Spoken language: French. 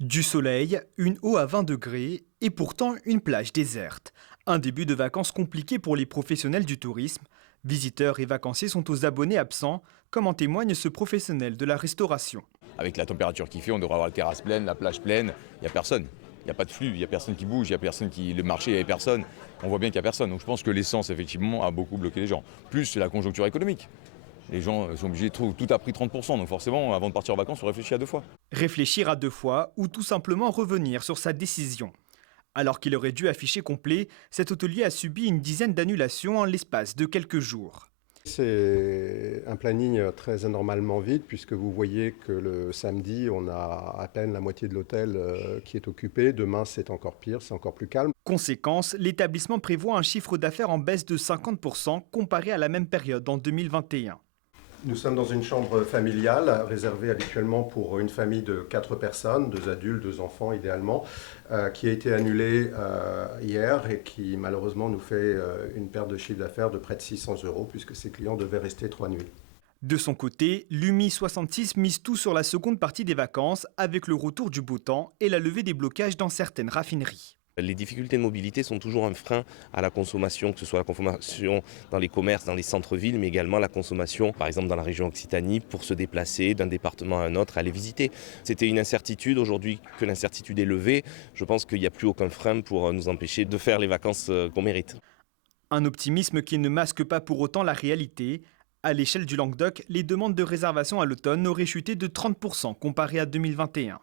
Du soleil, une eau à 20 degrés et pourtant une plage déserte. Un début de vacances compliqué pour les professionnels du tourisme. Visiteurs et vacanciers sont aux abonnés absents, comme en témoigne ce professionnel de la restauration. Avec la température qu'il fait, on devrait avoir la terrasse pleine, la plage pleine. Il n'y a personne. Il n'y a pas de flux, il n'y a personne qui bouge, il n'y a personne qui. Le marché, il n'y a personne. On voit bien qu'il n'y a personne. Donc je pense que l'essence, effectivement, a beaucoup bloqué les gens. Plus la conjoncture économique. Les gens sont obligés de tout a pris 30%. Donc forcément, avant de partir en vacances, on réfléchit à deux fois. Réfléchir à deux fois ou tout simplement revenir sur sa décision. Alors qu'il aurait dû afficher complet, cet hôtelier a subi une dizaine d'annulations en l'espace de quelques jours. C'est un planning très anormalement vide puisque vous voyez que le samedi, on a à peine la moitié de l'hôtel qui est occupé. Demain, c'est encore pire, c'est encore plus calme. Conséquence, l'établissement prévoit un chiffre d'affaires en baisse de 50% comparé à la même période en 2021. Nous sommes dans une chambre familiale réservée habituellement pour une famille de 4 personnes, 2 adultes, 2 enfants idéalement, qui a été annulée hier et qui malheureusement nous fait une perte de chiffre d'affaires de près de 600 € puisque ces clients devaient rester 3 nuits. De son côté, l'UMI 66 mise tout sur la seconde partie des vacances avec le retour du beau temps et la levée des blocages dans certaines raffineries. Les difficultés de mobilité sont toujours un frein à la consommation, que ce soit la consommation dans les commerces, dans les centres-villes, mais également la consommation, par exemple dans la région Occitanie, pour se déplacer d'un département à un autre, aller visiter. C'était une incertitude. Aujourd'hui que l'incertitude est levée, je pense qu'il n'y a plus aucun frein pour nous empêcher de faire les vacances qu'on mérite. Un optimisme qui ne masque pas pour autant la réalité. À l'échelle du Languedoc, les demandes de réservation à l'automne auraient chuté de 30% comparé à 2021.